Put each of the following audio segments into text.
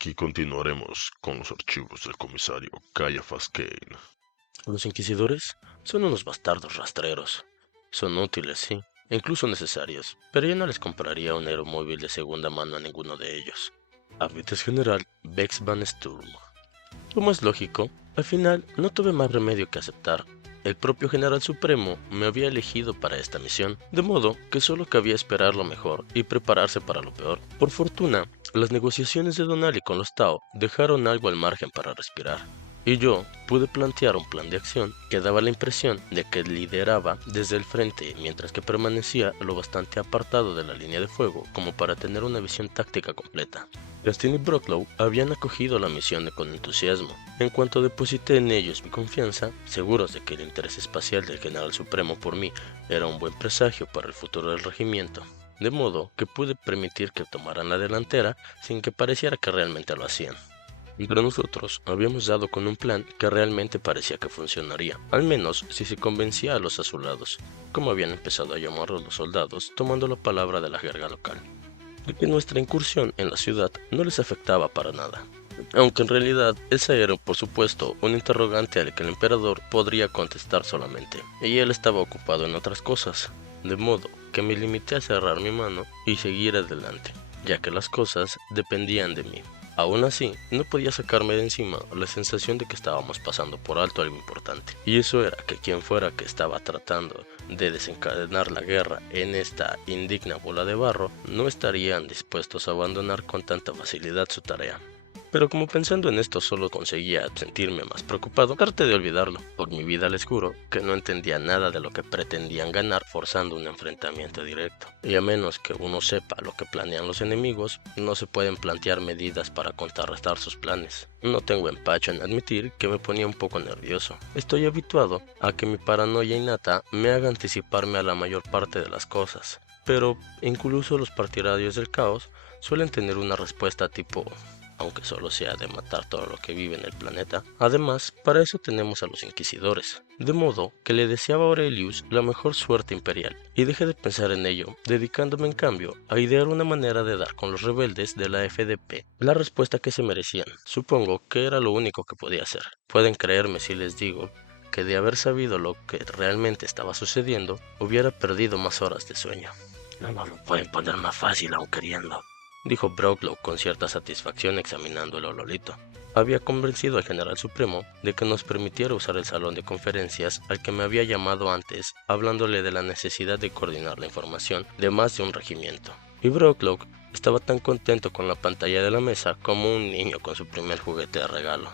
Aquí continuaremos con los archivos del comisario Caiaphas Kane. Los inquisidores son unos bastardos rastreros. Son útiles, sí, e incluso necesarios, pero yo no les compraría un aeromóvil de segunda mano a ninguno de ellos. Arbites General Bex Van Sturm. Como es lógico, al final no tuve más remedio que aceptar. El propio General Supremo me había elegido para esta misión, de modo que solo cabía esperar lo mejor y prepararse para lo peor. Por fortuna, las negociaciones de Donali con los Tao dejaron algo al margen para respirar, y yo pude plantear un plan de acción que daba la impresión de que lideraba desde el frente mientras que permanecía lo bastante apartado de la línea de fuego como para tener una visión táctica completa. Gastin y Brocklow habían acogido la misión con entusiasmo. En cuanto deposité en ellos mi confianza, seguros de que el interés espacial del General Supremo por mí era un buen presagio para el futuro del regimiento, de modo que pude permitir que tomaran la delantera sin que pareciera que realmente lo hacían. Entre nosotros habíamos dado con un plan que realmente parecía que funcionaría, al menos si se convencía a los azulados, como habían empezado a llamarlos los soldados, tomando la palabra de la jerga local, de que nuestra incursión en la ciudad no les afectaba para nada. Aunque en realidad esa era, por supuesto, un interrogante al que el emperador podría contestar solamente, y él estaba ocupado en otras cosas, de modo que me limité a cerrar mi mano y seguir adelante, ya que las cosas dependían de mí. Aún así, no podía sacarme de encima la sensación de que estábamos pasando por alto algo importante, y eso era que quien fuera que estaba tratando de desencadenar la guerra en esta indigna bola de barro no estarían dispuestos a abandonar con tanta facilidad su tarea. Pero como pensando en esto solo conseguía sentirme más preocupado, traté de olvidarlo. Por mi vida les juro que no entendía nada de lo que pretendían ganar forzando un enfrentamiento directo. Y a menos que uno sepa lo que planean los enemigos, no se pueden plantear medidas para contrarrestar sus planes. No tengo empacho en admitir que me ponía un poco nervioso. Estoy habituado a que mi paranoia innata me haga anticiparme a la mayor parte de las cosas. Pero incluso los partidarios del caos suelen tener una respuesta tipo: aunque solo sea de matar todo lo que vive en el planeta. Además, para eso tenemos a los inquisidores. De modo que le deseaba a Aurelius la mejor suerte imperial, y dejé de pensar en ello, dedicándome en cambio a idear una manera de dar con los rebeldes de la FDP la respuesta que se merecían. Supongo que era lo único que podía hacer. Pueden creerme si les digo que de haber sabido lo que realmente estaba sucediendo, hubiera perdido más horas de sueño. No nos lo pueden poner más fácil aun queriendo, dijo Brocklow con cierta satisfacción examinando el ololito. Había convencido al General Supremo de que nos permitiera usar el salón de conferencias al que me había llamado antes, hablándole de la necesidad de coordinar la información de más de un regimiento. Y Brocklow estaba tan contento con la pantalla de la mesa como un niño con su primer juguete de regalo.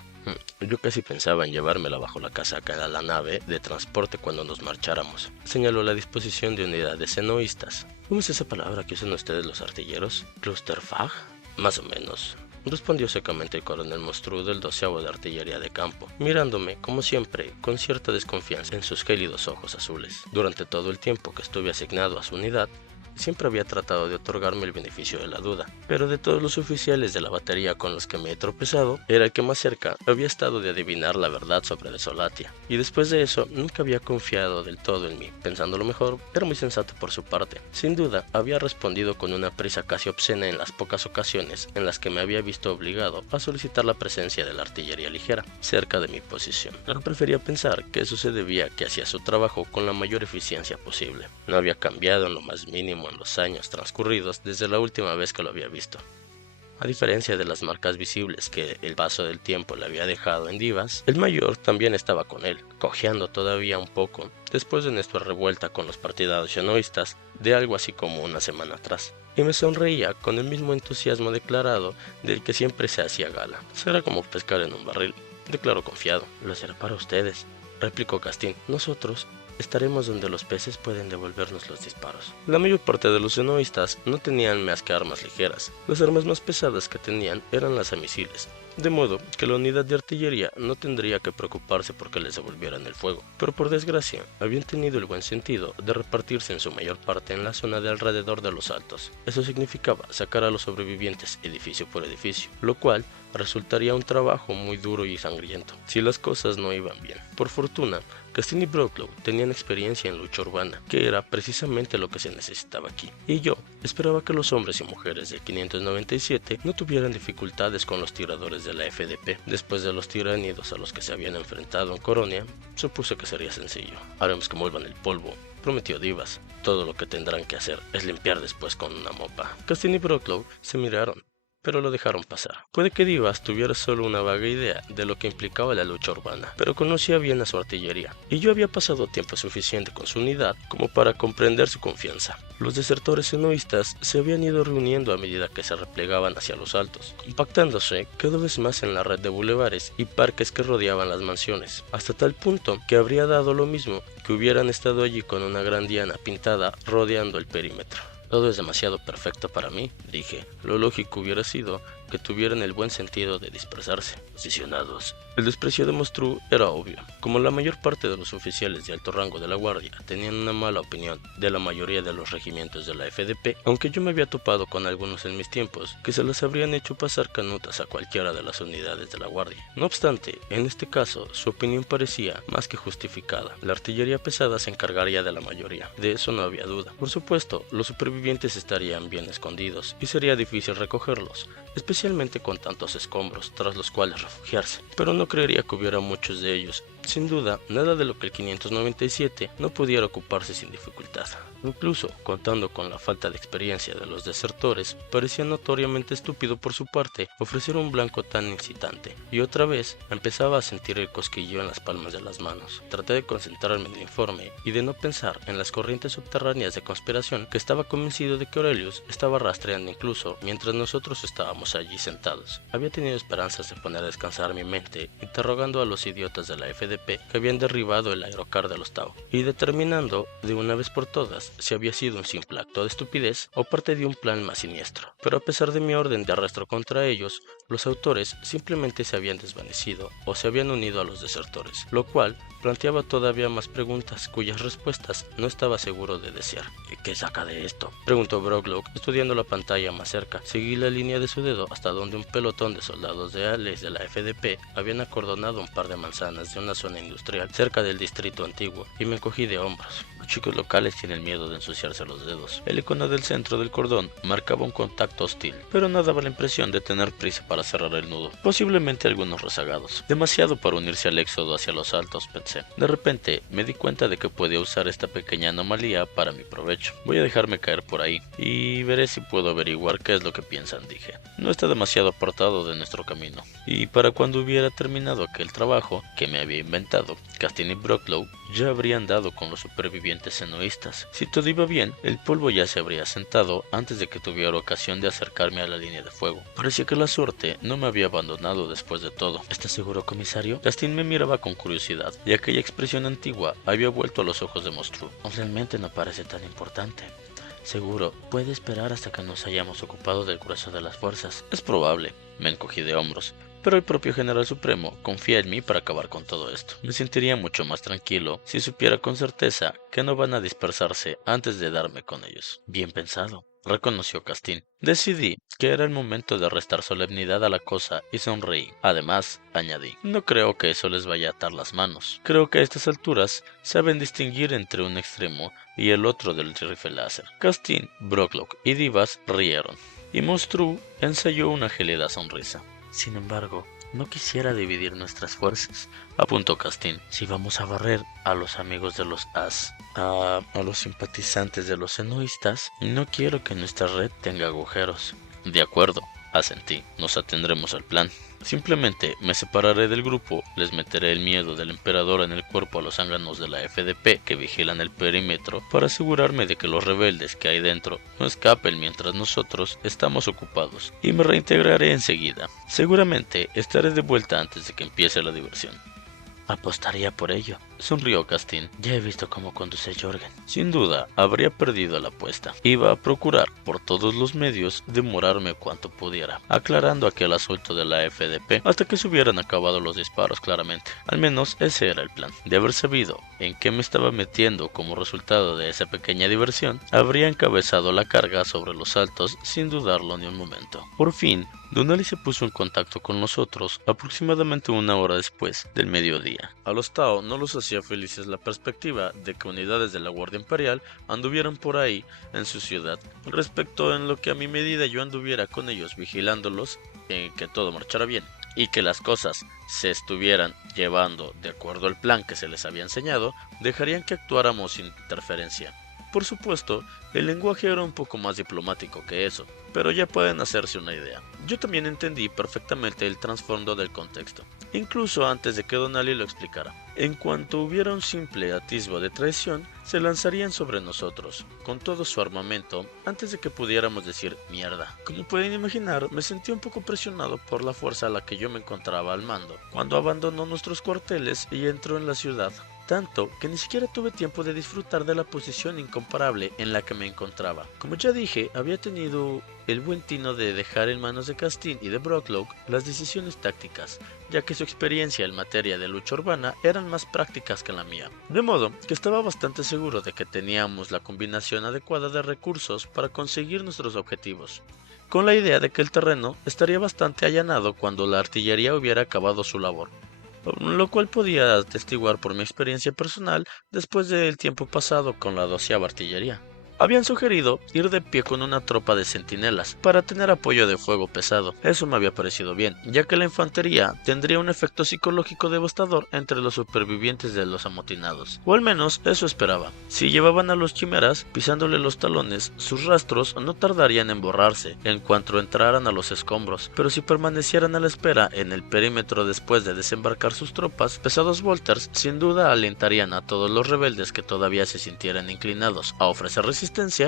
Yo casi pensaba en llevármela bajo la casaca a la nave de transporte cuando nos marcháramos. Señaló la disposición de unidades senoístas. ¿Cómo es esa palabra que usan ustedes los artilleros? ¿Clusterfag? Más o menos, respondió secamente el coronel Mostrú del 12º de Artillería de Campo, mirándome, como siempre, con cierta desconfianza en sus gélidos ojos azules. Durante todo el tiempo que estuve asignado a su unidad, siempre había tratado de otorgarme el beneficio de la duda, pero de todos los oficiales de la batería con los que me he tropezado, era el que más cerca había estado de adivinar la verdad sobre Desolatia, y después de eso nunca había confiado del todo en mí. Pensando lo mejor, era muy sensato por su parte. Sin duda, había respondido con una prisa casi obscena en las pocas ocasiones en las que me había visto obligado a solicitar la presencia de la artillería ligera cerca de mi posición, pero prefería pensar que eso se debía a que hacía su trabajo con la mayor eficiencia posible. No había cambiado en lo más mínimo en los años transcurridos desde la última vez que lo había visto. A diferencia de las marcas visibles que el paso del tiempo le había dejado en Divas, el mayor también estaba con él, cojeando todavía un poco, después de nuestra revuelta con los partidarios xenoístas de algo así como una semana atrás, y me sonreía con el mismo entusiasmo declarado del que siempre se hacía gala. Será como pescar en un barril, declaró confiado. Lo será para ustedes, replicó Castín. Nosotros estaremos donde los peces pueden devolvernos los disparos. La mayor parte de los xenoístas no tenían más que armas ligeras. Las armas más pesadas que tenían eran lanzamisiles, de modo que la unidad de artillería no tendría que preocuparse porque les devolvieran el fuego. Pero por desgracia, habían tenido el buen sentido de repartirse en su mayor parte en la zona de alrededor de los altos. Eso significaba sacar a los sobrevivientes edificio por edificio, lo cual resultaría un trabajo muy duro y sangriento, si las cosas no iban bien. Por fortuna, Castin y Brocklow tenían experiencia en lucha urbana, que era precisamente lo que se necesitaba aquí, y yo esperaba que los hombres y mujeres de 597 no tuvieran dificultades con los tiradores de la FDP. Después de los tiránidos a los que se habían enfrentado en Coronia, supuse que sería sencillo. Haremos que muevan el polvo, prometió Divas. Todo lo que tendrán que hacer es limpiar después con una mopa. Castin y Brocklow se miraron, pero lo dejaron pasar. Puede que Divas tuviera solo una vaga idea de lo que implicaba la lucha urbana, pero conocía bien a su artillería, y yo había pasado tiempo suficiente con su unidad como para comprender su confianza. Los desertores enoístas se habían ido reuniendo a medida que se replegaban hacia los altos, compactándose cada vez más en la red de bulevares y parques que rodeaban las mansiones, hasta tal punto que habría dado lo mismo que hubieran estado allí con una gran diana pintada rodeando el perímetro. Todo es demasiado perfecto para mí, dije. Lo lógico hubiera sido que tuvieran el buen sentido de dispersarse, posicionados. El desprecio de Monstru era obvio. Como la mayor parte de los oficiales de alto rango de la guardia tenían una mala opinión de la mayoría de los regimientos de la FDP, aunque yo me había topado con algunos en mis tiempos que se las habrían hecho pasar canutas a cualquiera de las unidades de la guardia. No obstante, en este caso, su opinión parecía más que justificada. La artillería pesada se encargaría de la mayoría, de eso no había duda. Por supuesto, los supervivientes estarían bien escondidos y sería difícil recogerlos, especialmente con tantos escombros tras los cuales refugiarse, pero no creería que hubiera muchos de ellos. Sin duda, nada de lo que el 597 no pudiera ocuparse sin dificultad. Incluso, contando con la falta de experiencia de los desertores, parecía notoriamente estúpido por su parte ofrecer un blanco tan incitante, y otra vez empezaba a sentir el cosquilleo en las palmas de las manos. Traté de concentrarme en el informe y de no pensar en las corrientes subterráneas de conspiración que estaba convencido de que Aurelius estaba rastreando incluso mientras nosotros estábamos allí sentados. Había tenido esperanzas de poner a descansar mi mente interrogando a los idiotas de la FDP que habían derribado el aerocar de los Tau y determinando de una vez por todas si había sido un simple acto de estupidez o parte de un plan más siniestro. Pero a pesar de mi orden de arresto contra ellos, los autores simplemente se habían desvanecido o se habían unido a los desertores, lo cual planteaba todavía más preguntas cuyas respuestas no estaba seguro de desear. ¿Qué saca de esto?, preguntó Brocklow, estudiando la pantalla más cerca. Seguí la línea de su dedo hasta donde un pelotón de soldados leales de la FDP habían acordonado un par de manzanas de una zona industrial cerca del distrito antiguo, y me encogí de hombros. Los chicos locales tienen miedo de ensuciarse los dedos. El icono del centro del cordón marcaba un contacto hostil, pero no daba la impresión de tener prisa para cerrar el nudo. Posiblemente algunos rezagados. Demasiado para unirse al éxodo hacia los altos, pensé. De repente me di cuenta de que podía usar esta pequeña anomalía para mi provecho. Voy a dejarme caer por ahí y veré si puedo averiguar qué es lo que piensan, dije. No está demasiado apartado de nuestro camino. Y para cuando hubiera terminado aquel trabajo que me había inventado, Castin y Brocklow ya habrían dado con los supervivientes enoístas. Si todo iba bien, el polvo ya se habría asentado antes de que tuviera ocasión de acercarme a la línea de fuego. Parecía que la suerte no me había abandonado después de todo. ¿Estás seguro, comisario? Castin me miraba con curiosidad, y aquella expresión antigua había vuelto a los ojos de Monstru. Realmente no parece tan importante. Seguro, puede esperar hasta que nos hayamos ocupado del grueso de las fuerzas. Es probable. Me encogí de hombros. Pero el propio General Supremo confía en mí para acabar con todo esto. Me sentiría mucho más tranquilo si supiera con certeza que no van a dispersarse antes de darme con ellos. Bien pensado, reconoció Castin. Decidí que era el momento de restar solemnidad a la cosa y sonreí. Además, añadí, no creo que eso les vaya a atar las manos. Creo que a estas alturas saben distinguir entre un extremo y el otro del rifle láser. Castin, Brocklow y Divas rieron, y Monstru ensayó una gélida sonrisa. Sin embargo, no quisiera dividir nuestras fuerzas, apuntó Castin. Si vamos a barrer a los amigos de los As, a los simpatizantes de los enoístas, no quiero que nuestra red tenga agujeros. De acuerdo, asentí. Nos atendremos al plan. Simplemente me separaré del grupo, les meteré el miedo del emperador en el cuerpo a los zánganos de la FDP que vigilan el perímetro para asegurarme de que los rebeldes que hay dentro no escapen mientras nosotros estamos ocupados, y me reintegraré enseguida. Seguramente estaré de vuelta antes de que empiece la diversión. Apostaría por ello, sonrió Castín. Ya he visto cómo conduce Jorgen. Sin duda, habría perdido la apuesta. Iba a procurar, por todos los medios, demorarme cuanto pudiera, aclarando aquel asunto de la FDP hasta que se hubieran acabado los disparos claramente. Al menos ese era el plan. De haber sabido en qué me estaba metiendo como resultado de esa pequeña diversión, habría encabezado la carga sobre los altos sin dudarlo ni un momento. Por fin, Donali se puso en contacto con nosotros aproximadamente una hora después del mediodía. A los Tao no los hacía felices la perspectiva de que unidades de la Guardia Imperial anduvieran por ahí en su ciudad. Respecto en lo que a mi medida yo anduviera con ellos vigilándolos, en que todo marchara bien y que las cosas se estuvieran llevando de acuerdo al plan que se les había enseñado, dejarían que actuáramos sin interferencia. Por supuesto, el lenguaje era un poco más diplomático que eso, pero ya pueden hacerse una idea. Yo también entendí perfectamente el trasfondo del contexto, incluso antes de que Donali lo explicara. En cuanto hubiera un simple atisbo de traición, se lanzarían sobre nosotros, con todo su armamento, antes de que pudiéramos decir mierda. Como pueden imaginar, me sentí un poco presionado por la fuerza a la que yo me encontraba al mando, cuando abandonó nuestros cuarteles y entró en la ciudad. Tanto que ni siquiera tuve tiempo de disfrutar de la posición incomparable en la que me encontraba. Como ya dije, había tenido el buen tino de dejar en manos de Castín y de Brocklock las decisiones tácticas, ya que su experiencia en materia de lucha urbana eran más prácticas que la mía. De modo que estaba bastante seguro de que teníamos la combinación adecuada de recursos para conseguir nuestros objetivos, con la idea de que el terreno estaría bastante allanado cuando la artillería hubiera acabado su labor, lo cual podía atestiguar por mi experiencia personal después del tiempo pasado con la 12ª artillería. Habían sugerido ir de pie con una tropa de centinelas para tener apoyo de fuego pesado. Eso me había parecido bien, ya que la infantería tendría un efecto psicológico devastador entre los supervivientes de los amotinados, o al menos eso esperaba. Si llevaban a los chimeras pisándole los talones, sus rastros no tardarían en borrarse en cuanto entraran a los escombros, pero si permanecieran a la espera en el perímetro después de desembarcar sus tropas, pesados bolters sin duda alentarían a todos los rebeldes que todavía se sintieran inclinados a ofrecer resistencia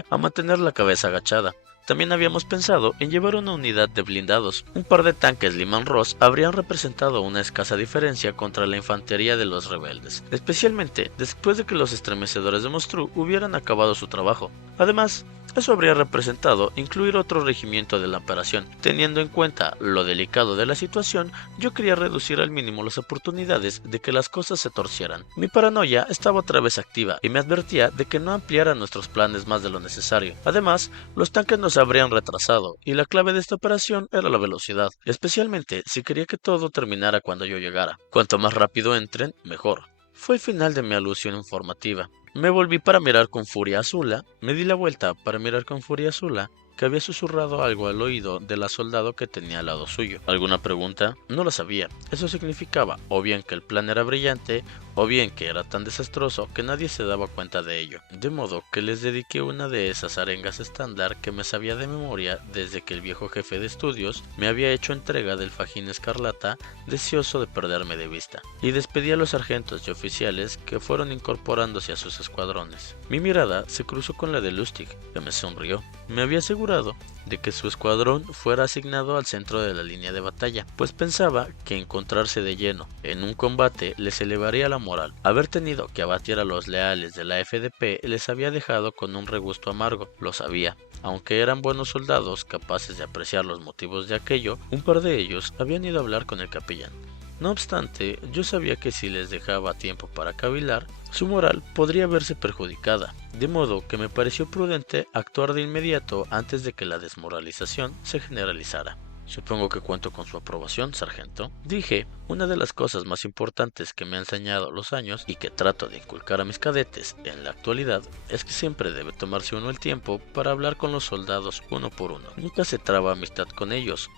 a mantener la cabeza agachada. También habíamos pensado en llevar una unidad de blindados. Un par de tanques Lyman Ross habrían representado una escasa diferencia contra la infantería de los rebeldes, especialmente después de que los estremecedores de Mostrú hubieran acabado su trabajo. Además, eso habría representado incluir otro regimiento de la operación. Teniendo en cuenta lo delicado de la situación, yo quería reducir al mínimo las oportunidades de que las cosas se torcieran. Mi paranoia estaba otra vez activa y me advertía de que no ampliara nuestros planes más de lo necesario. Además, los tanques nos habrían retrasado y la clave de esta operación era la velocidad, especialmente si quería que todo terminara cuando yo llegara. Cuanto más rápido entren, mejor. Fue el final de mi alusión informativa. Me volví para mirar con furia a Zula, me di la vuelta para mirar con furia a Zula, que había susurrado algo al oído de la soldado que tenía al lado suyo. ¿Alguna pregunta? No la sabía. Eso significaba o bien que el plan era brillante, o bien que era tan desastroso que nadie se daba cuenta de ello. De modo que les dediqué una de esas arengas estándar que me sabía de memoria desde que el viejo jefe de estudios me había hecho entrega del fajín escarlata, deseoso de perderme de vista, y despedí a los sargentos y oficiales que fueron incorporándose a sus escuadrones. Mi mirada se cruzó con la de Lustig, que me sonrió. Me había asegurado de que su escuadrón fuera asignado al centro de la línea de batalla, pues pensaba que encontrarse de lleno en un combate les elevaría la moral. Haber tenido que abatir a los leales de la FDP les había dejado con un regusto amargo, lo sabía. Aunque eran buenos soldados capaces de apreciar los motivos de aquello, un par de ellos habían ido a hablar con el capellán. No obstante, yo sabía que si les dejaba tiempo para cavilar, su moral podría verse perjudicada, de modo que me pareció prudente actuar de inmediato antes de que la desmoralización se generalizara. Supongo que cuento con su aprobación, sargento. Dije, una de las cosas más importantes que me han enseñado los años y que trato de inculcar a mis cadetes en la actualidad es que siempre debe tomarse uno el tiempo para hablar con los soldados uno por uno. Nunca se traba amistad con ellos,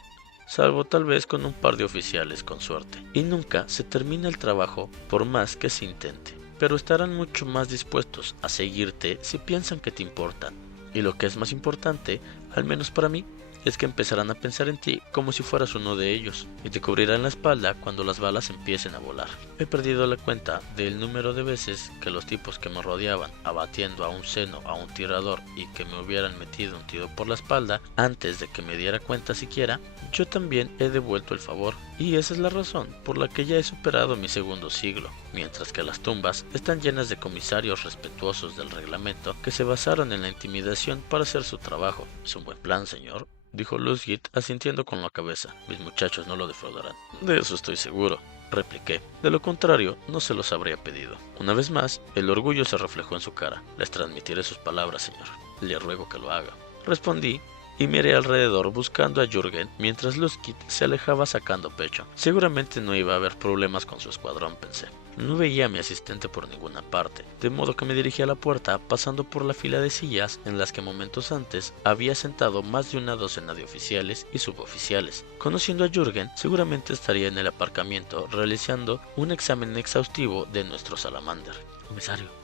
salvo tal vez con un par de oficiales con suerte. Y nunca se termina el trabajo por más que se intente. Pero estarán mucho más dispuestos a seguirte si piensan que te importan. Y lo que es más importante, al menos para mí, es que empezarán a pensar en ti como si fueras uno de ellos, y te cubrirán la espalda cuando las balas empiecen a volar. He perdido la cuenta del número de veces que los tipos que me rodeaban, abatiendo a un seno a un tirador y que me hubieran metido un tiro por la espalda antes de que me diera cuenta siquiera, yo también he devuelto el favor, y esa es la razón por la que ya he superado mi segundo siglo, mientras que las tumbas están llenas de comisarios respetuosos del reglamento que se basaron en la intimidación para hacer su trabajo. Es un buen plan, señor, dijo Lusgit asintiendo con la cabeza. Mis muchachos no lo defraudarán. De eso estoy seguro, repliqué. De lo contrario, no se los habría pedido. Una vez más, el orgullo se reflejó en su cara. Les transmitiré sus palabras, señor. Le ruego que lo haga. Respondí y miré alrededor buscando a Jürgen mientras Lusgit se alejaba sacando pecho. Seguramente no iba a haber problemas con su escuadrón, pensé. No veía a mi asistente por ninguna parte, de modo que me dirigí a la puerta pasando por la fila de sillas en las que momentos antes había sentado más de una docena de oficiales y suboficiales. Conociendo a Jürgen, seguramente estaría en el aparcamiento realizando un examen exhaustivo de nuestro salamander. Comisario.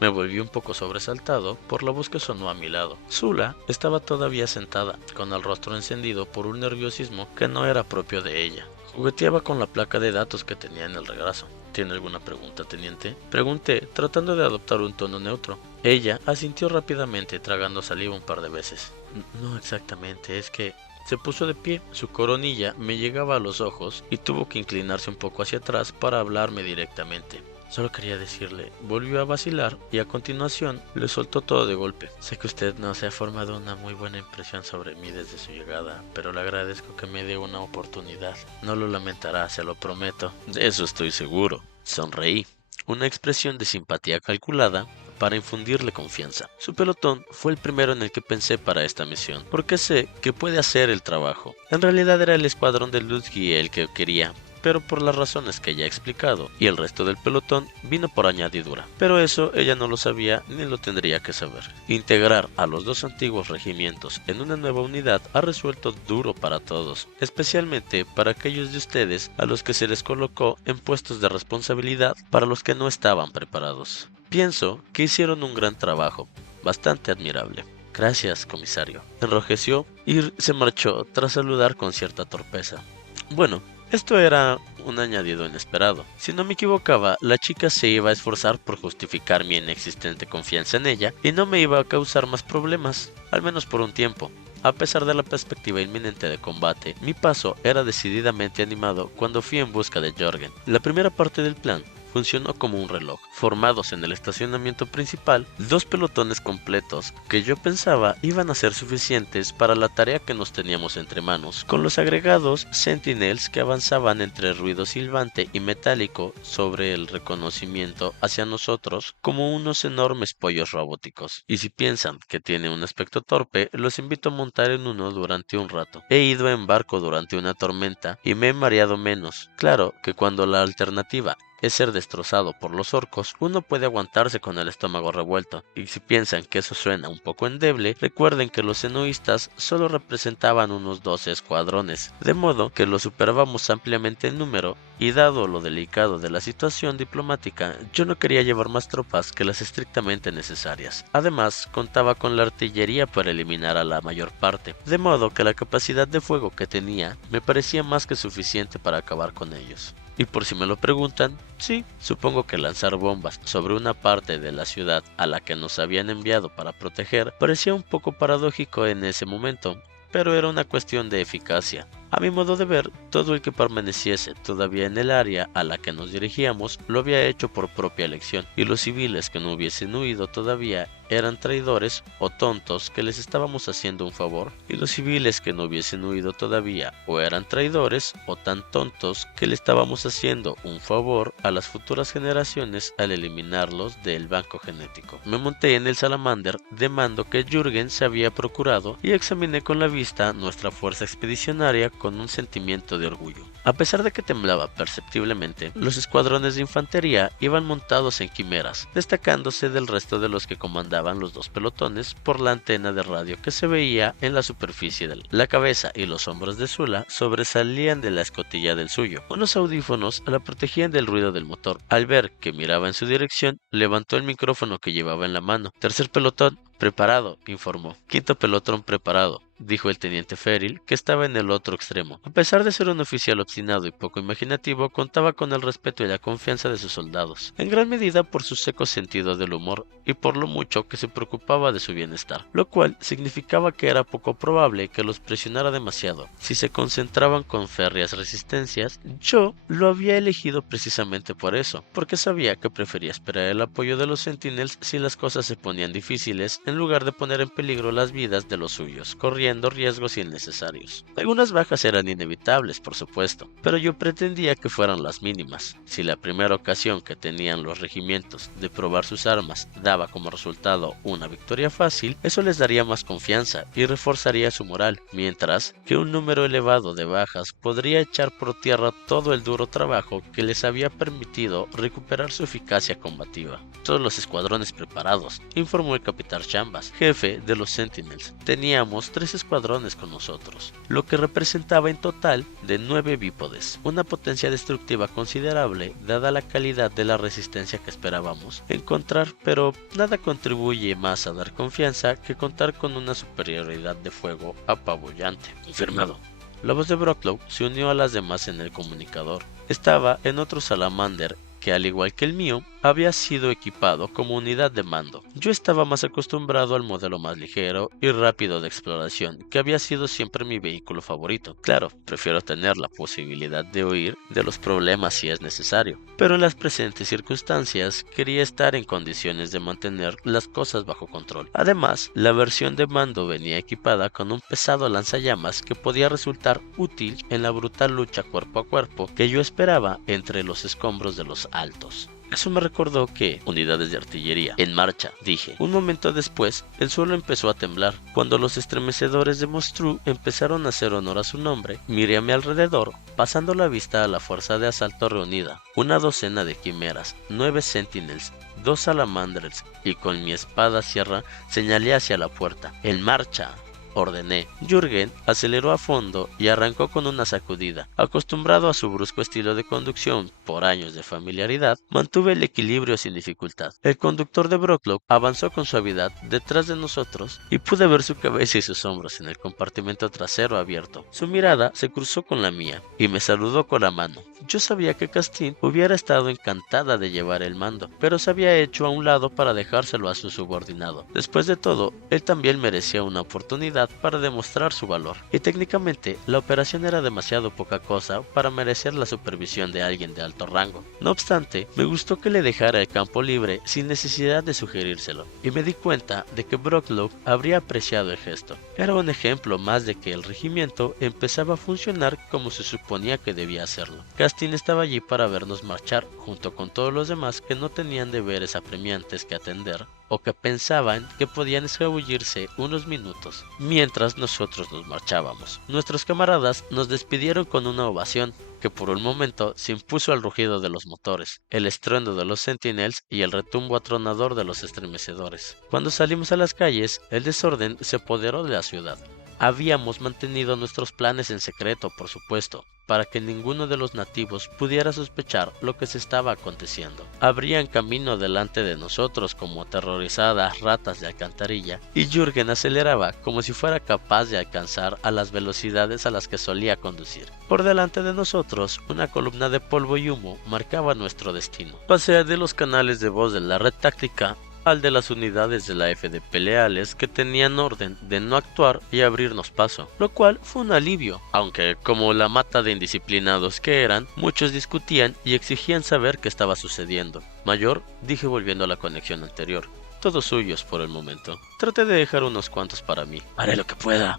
Me volví un poco sobresaltado por la voz que sonó a mi lado. Zula estaba todavía sentada, con el rostro encendido por un nerviosismo que no era propio de ella. Jugueteaba con la placa de datos que tenía en el regazo. ¿Tiene alguna pregunta, teniente? Pregunté, tratando de adoptar un tono neutro. Ella asintió rápidamente, tragando saliva un par de veces. No exactamente, es que... Se puso de pie, su coronilla me llegaba a los ojos y tuvo que inclinarse un poco hacia atrás para hablarme directamente. Solo quería decirle, volvió a vacilar y a continuación le soltó todo de golpe. Sé que usted no se ha formado una muy buena impresión sobre mí desde su llegada, pero le agradezco que me dé una oportunidad. No lo lamentará, se lo prometo. De eso estoy seguro. Sonreí, una expresión de simpatía calculada para infundirle confianza. Su pelotón fue el primero en el que pensé para esta misión, porque sé que puede hacer el trabajo. En realidad era el escuadrón de Luzgi el que quería, pero por las razones que ya he explicado, y el resto del pelotón vino por añadidura. Pero eso ella no lo sabía ni lo tendría que saber. Integrar a los dos antiguos regimientos en una nueva unidad ha resuelto duro para todos, especialmente para aquellos de ustedes a los que se les colocó en puestos de responsabilidad para los que no estaban preparados. Pienso que hicieron un gran trabajo, bastante admirable. Gracias, comisario. Enrojeció y se marchó tras saludar con cierta torpeza. Bueno, esto era un añadido inesperado. Si no me equivocaba, la chica se iba a esforzar por justificar mi inexistente confianza en ella y no me iba a causar más problemas, al menos por un tiempo. A pesar de la perspectiva inminente de combate, mi paso era decididamente animado cuando fui en busca de Jürgen. La primera parte del plan funcionó como un reloj. Formados en el estacionamiento principal, dos pelotones completos que yo pensaba iban a ser suficientes para la tarea que nos teníamos entre manos, con los agregados Sentinels que avanzaban entre ruido silbante y metálico sobre el reconocimiento hacia nosotros como unos enormes pollos robóticos. Y si piensan que tiene un aspecto torpe, los invito a montar en uno durante un rato. He ido en barco durante una tormenta y me he mareado menos. Claro que cuando la alternativa es ser destrozado por los orcos, uno puede aguantarse con el estómago revuelto, y si piensan que eso suena un poco endeble, recuerden que los senoístas solo representaban unos 12 escuadrones, de modo que los superábamos ampliamente en número, y dado lo delicado de la situación diplomática, yo no quería llevar más tropas que las estrictamente necesarias. Además, contaba con la artillería para eliminar a la mayor parte, de modo que la capacidad de fuego que tenía me parecía más que suficiente para acabar con ellos. Y por si me lo preguntan, sí, supongo que lanzar bombas sobre una parte de la ciudad a la que nos habían enviado para proteger parecía un poco paradójico en ese momento, pero era una cuestión de eficacia. A mi modo de ver, todo el que permaneciese todavía en el área a la que nos dirigíamos lo había hecho por propia elección, y los civiles que no hubiesen huido todavía eran traidores o tontos que les estábamos haciendo un favor, y los civiles que no hubiesen huido todavía o eran traidores o tan tontos que le estábamos haciendo un favor a las futuras generaciones al eliminarlos del banco genético. Me monté en el salamander de mando que Jürgen se había procurado y examiné con la vista nuestra fuerza expedicionaria con un sentimiento de orgullo. A pesar de que temblaba perceptiblemente, los escuadrones de infantería iban montados en quimeras, destacándose del resto de los que comandaban los dos pelotones por la antena de radio que se veía en la superficie la cabeza y los hombros de Zula sobresalían de la escotilla del suyo. Unos audífonos la protegían del ruido del motor. Al ver que miraba en su dirección, levantó el micrófono que llevaba en la mano. Tercer pelotón, preparado, informó. Quinto pelotón preparado. dijo el teniente Ferril, que estaba en el otro extremo. A pesar de ser un oficial obstinado y poco imaginativo, contaba con el respeto y la confianza de sus soldados, en gran medida por su seco sentido del humor y por lo mucho que se preocupaba de su bienestar, lo cual significaba que era poco probable que los presionara demasiado. Si se concentraban con férreas resistencias, yo lo había elegido precisamente por eso, porque sabía que prefería esperar el apoyo de los Sentinels si las cosas se ponían difíciles, en lugar de poner en peligro las vidas de los suyos, corriendo riesgos innecesarios. Algunas bajas eran inevitables, por supuesto, pero yo pretendía que fueran las mínimas. Si la primera ocasión que tenían los regimientos de probar sus armas daba como resultado una victoria fácil, eso les daría más confianza y reforzaría su moral, mientras que un número elevado de bajas podría echar por tierra todo el duro trabajo que les había permitido recuperar su eficacia combativa. Todos los escuadrones preparados, informó el capitán Chambas, jefe de los Sentinels. Teníamos 3 escuadrones con nosotros, lo que representaba en total de 9 bípodes, una potencia destructiva considerable dada la calidad de la resistencia que esperábamos encontrar, pero nada contribuye más a dar confianza que contar con una superioridad de fuego apabullante. Confirmado. La voz de Brocklow se unió a las demás en el comunicador. Estaba en otro Salamander que, al igual que el mío, había sido equipado como unidad de mando. Yo estaba más acostumbrado al modelo más ligero y rápido de exploración, que había sido siempre mi vehículo favorito. Claro, prefiero tener la posibilidad de huir de los problemas si es necesario, pero en las presentes circunstancias quería estar en condiciones de mantener las cosas bajo control. Además, la versión de mando venía equipada con un pesado lanzallamas que podía resultar útil en la brutal lucha cuerpo a cuerpo que yo esperaba entre los escombros de los altos. Eso me recordó que, unidades de artillería, en marcha, dije. Un momento después, el suelo empezó a temblar. Cuando los estremecedores de Mostrú empezaron a hacer honor a su nombre, miré a mi alrededor, pasando la vista a la fuerza de asalto reunida. Una docena de quimeras, 9 sentinels, 2 salamandres, y con mi espada sierra señalé hacia la puerta. ¡En marcha!, ordené. Jürgen aceleró a fondo y arrancó con una sacudida. Acostumbrado a su brusco estilo de conducción por años de familiaridad, mantuve el equilibrio sin dificultad. El conductor de Brocklow avanzó con suavidad detrás de nosotros y pude ver su cabeza y sus hombros en el compartimento trasero abierto. Su mirada se cruzó con la mía y me saludó con la mano. Yo sabía que Castin hubiera estado encantada de llevar el mando, pero se había hecho a un lado para dejárselo a su subordinado. Después de todo, él también merecía una oportunidad para demostrar su valor, y técnicamente la operación era demasiado poca cosa para merecer la supervisión de alguien de alto rango. No obstante, me gustó que le dejara el campo libre sin necesidad de sugerírselo, y me di cuenta de que Brocklow habría apreciado el gesto. Era un ejemplo más de que el regimiento empezaba a funcionar como se suponía que debía hacerlo. Castin estaba allí para vernos marchar, junto con todos los demás que no tenían deberes apremiantes que atender o que pensaban que podían escabullirse unos minutos mientras nosotros nos marchábamos. Nuestros camaradas nos despidieron con una ovación que por un momento se impuso al rugido de los motores, el estruendo de los sentinels y el retumbo atronador de los estremecedores. Cuando salimos a las calles, el desorden se apoderó de la ciudad. Habíamos mantenido nuestros planes en secreto, por supuesto, para que ninguno de los nativos pudiera sospechar lo que se estaba aconteciendo. Abrían camino delante de nosotros como aterrorizadas ratas de alcantarilla, y Jürgen aceleraba como si fuera capaz de alcanzar a las velocidades a las que solía conducir. Por delante de nosotros, una columna de polvo y humo marcaba nuestro destino. Pasé de los canales de voz de la red táctica al de las unidades de la FDP leales que tenían orden de no actuar y abrirnos paso, lo cual fue un alivio, aunque como la mata de indisciplinados que eran, muchos discutían y exigían saber qué estaba sucediendo. Mayor, dije volviendo a la conexión anterior, todos suyos por el momento. Traté de dejar unos cuantos para mí. Haré lo que pueda.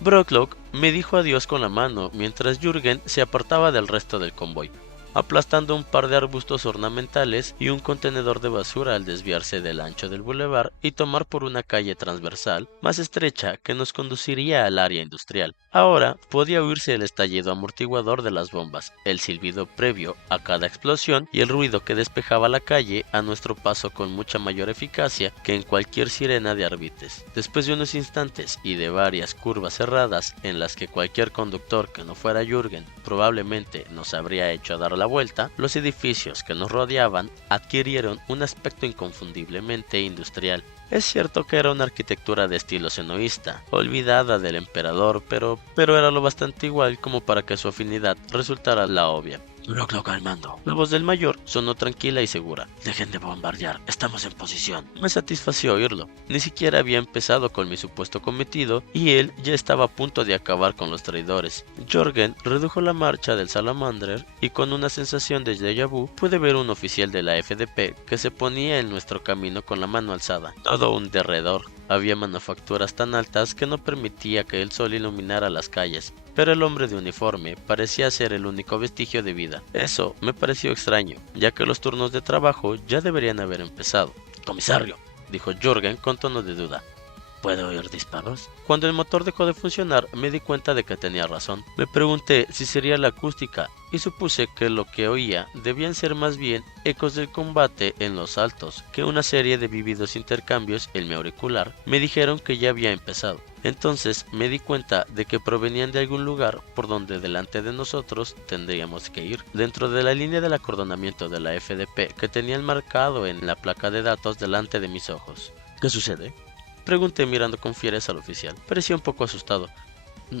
Brocklow me dijo adiós con la mano mientras Jürgen se apartaba del resto del convoy, aplastando un par de arbustos ornamentales y un contenedor de basura al desviarse del ancho del bulevar y tomar por una calle transversal más estrecha que nos conduciría al área industrial. Ahora podía oírse el estallido amortiguador de las bombas, el silbido previo a cada explosión y el ruido que despejaba la calle a nuestro paso con mucha mayor eficacia que en cualquier sirena de arbites. Después de unos instantes y de varias curvas cerradas en las que cualquier conductor que no fuera Jürgen probablemente nos habría hecho dar la vuelta, los edificios que nos rodeaban adquirieron un aspecto inconfundiblemente industrial. Es cierto que era una arquitectura de estilo cenoísta, olvidada del emperador, pero era lo bastante igual como para que su afinidad resultara la obvia. Block al mando. La voz del mayor sonó tranquila y segura. Dejen de bombardear, estamos en posición. Me satisfació oírlo. Ni siquiera había empezado con mi supuesto cometido y él ya estaba a punto de acabar con los traidores. Jorgen redujo la marcha del Salamander y con una sensación de déjà vu pude ver un oficial de la FDP que se ponía en nuestro camino con la mano alzada. Todo un derredor. Había manufacturas tan altas que no permitía que el sol iluminara las calles, pero el hombre de uniforme parecía ser el único vestigio de vida. Eso me pareció extraño, ya que los turnos de trabajo ya deberían haber empezado. Comisario, dijo Jorgen con tono de duda. ¿Puedo oír disparos? Cuando el motor dejó de funcionar, me di cuenta de que tenía razón. Me pregunté si sería la acústica y supuse que lo que oía debían ser más bien ecos del combate en los altos, que una serie de vívidos intercambios en mi auricular me dijeron que ya había empezado. Entonces me di cuenta de que provenían de algún lugar por donde delante de nosotros tendríamos que ir, dentro de la línea del acordonamiento de la FDP que tenían marcado en la placa de datos delante de mis ojos. ¿Qué sucede? Pregunté mirando con fiereza al oficial. Parecía un poco asustado.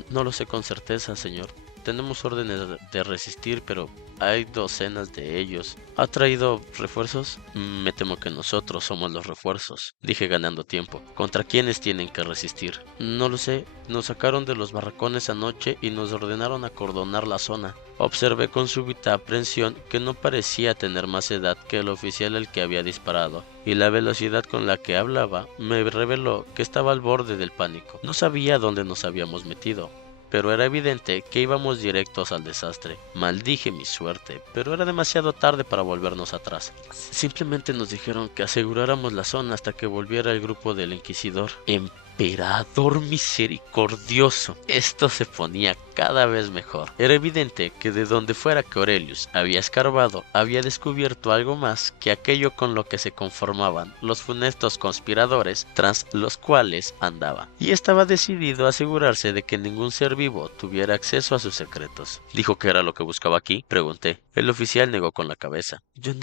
No lo sé con certeza, señor. Tenemos órdenes de resistir, pero hay docenas de ellos. ¿Ha traído refuerzos? Me temo que nosotros somos los refuerzos, dije ganando tiempo. ¿Contra quiénes tienen que resistir? No lo sé. Nos sacaron de los barracones anoche y nos ordenaron acordonar la zona. Observé con súbita aprensión que no parecía tener más edad que el oficial al que había disparado, y la velocidad con la que hablaba me reveló que estaba al borde del pánico. No sabía dónde nos habíamos metido, pero era evidente que íbamos directos al desastre. Maldije mi suerte, pero era demasiado tarde para volvernos atrás. Simplemente nos dijeron que aseguráramos la zona hasta que volviera el grupo del Inquisidor. Emperador misericordioso. Esto se ponía cada vez mejor. Era evidente que de donde fuera que Aurelius había escarbado, había descubierto algo más que aquello con lo que se conformaban los funestos conspiradores tras los cuales andaba. Y estaba decidido a asegurarse de que ningún ser vivo tuviera acceso a sus secretos. ¿Dijo que era lo que buscaba aquí? Pregunté. El oficial negó con la cabeza. Yo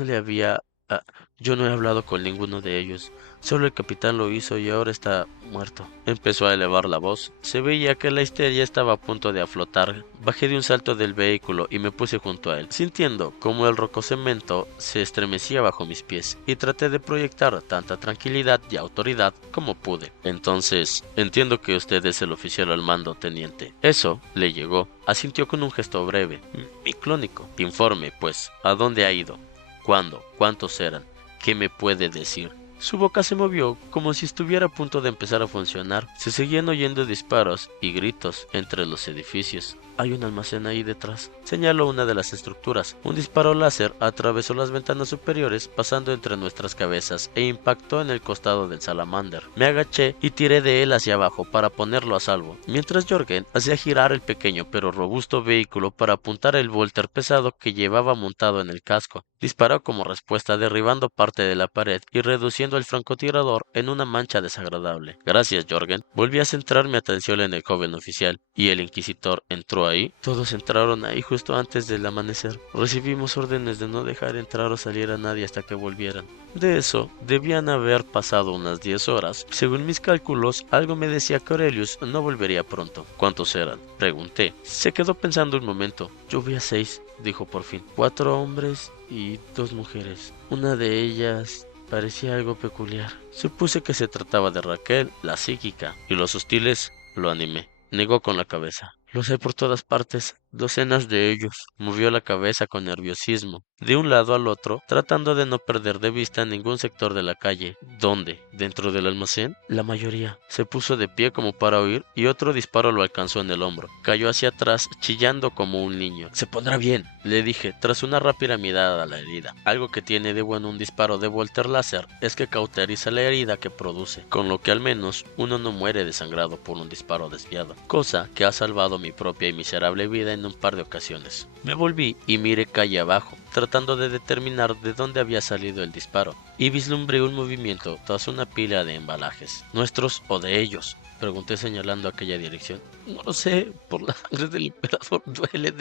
no he hablado con ninguno de ellos. Solo el capitán lo hizo y ahora está muerto. Empezó a elevar la voz. Se veía que la histeria estaba a punto de aflotar. Bajé de un salto del vehículo y me puse junto a él, sintiendo como el rococemento se estremecía bajo mis pies, y traté de proyectar tanta tranquilidad y autoridad como pude. Entonces, entiendo que usted es el oficial al mando, teniente. Eso le llegó. Asintió con un gesto breve, miclónico. Informe, pues, ¿a dónde ha ido? ¿Cuándo? ¿Cuántos eran? ¿Qué me puede decir? Su boca se movió como si estuviera a punto de empezar a funcionar. Se seguían oyendo disparos y gritos entre los edificios. Hay un almacén ahí detrás, señaló una de las estructuras. Un disparo láser atravesó las ventanas superiores, pasando entre nuestras cabezas, e impactó en el costado del Salamander. Me agaché y tiré de él hacia abajo para ponerlo a salvo, mientras Jorgen hacía girar el pequeño pero robusto vehículo para apuntar el volter pesado que llevaba montado en el casco. Disparó como respuesta, derribando parte de la pared y reduciendo el francotirador en una mancha desagradable. Gracias, Jorgen. Volví a centrar mi atención en el joven oficial. ¿Y el inquisidor entró ahí? Todos entraron ahí justo antes del amanecer. Recibimos órdenes de no dejar entrar o salir a nadie hasta que volvieran. De eso, debían haber pasado unas 10 horas. Según mis cálculos, algo me decía que Aurelius no volvería pronto. ¿Cuántos eran? Pregunté. Se quedó pensando un momento. Yo vi a 6, dijo por fin. 4 hombres y 2 mujeres. Una de ellas parecía algo peculiar. Supuse que se trataba de Raquel, la psíquica, y los hostiles lo animé. Negó con la cabeza. Los hay por todas partes, docenas de ellos. Movió la cabeza con nerviosismo, de un lado al otro, tratando de no perder de vista ningún sector de la calle. ¿Dónde? ¿Dentro del almacén? La mayoría. Se puso de pie como para huir y otro disparo lo alcanzó en el hombro. Cayó hacia atrás, chillando como un niño. Se pondrá bien, le dije, tras una rápida mirada a la herida. Algo que tiene de bueno un disparo de Volter láser es que cauteriza la herida que produce, con lo que al menos uno no muere desangrado por un disparo desviado, cosa que ha salvado mi propia y miserable vida en un par de ocasiones. Me volví y miré calle abajo, tratando de determinar de dónde había salido el disparo, y vislumbré un movimiento tras una pila de embalajes. ¿Nuestros o de ellos?, pregunté señalando aquella dirección. No lo sé, por la sangre del emperador duele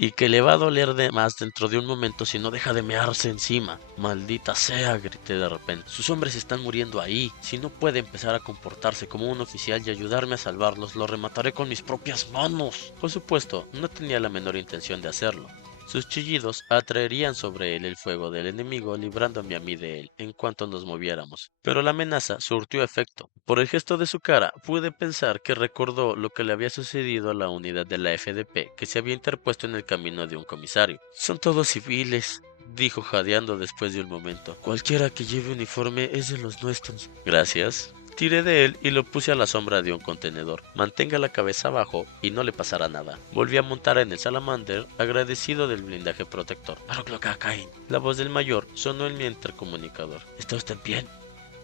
y que le va a doler de más dentro de un momento si no deja de mearse encima. Maldita sea, grité de repente. Sus hombres están muriendo ahí. Si no puede empezar a comportarse como un oficial y ayudarme a salvarlos, lo remataré con mis propias manos. Por supuesto, no tenía la menor intención de hacerlo. Sus chillidos atraerían sobre él el fuego del enemigo, librándome a mí de él en cuanto nos moviéramos. Pero la amenaza surtió efecto. Por el gesto de su cara, pude pensar que recordó lo que le había sucedido a la unidad de la FDP que se había interpuesto en el camino de un comisario. Son todos civiles, dijo jadeando después de un momento. Cualquiera que lleve uniforme es de los nuestros. Gracias. Tiré de él y lo puse a la sombra de un contenedor. Mantenga la cabeza abajo y no le pasará nada. Volví a montar en el Salamander, agradecido del blindaje protector. La voz del mayor sonó en mi intercomunicador. ¿Está usted bien?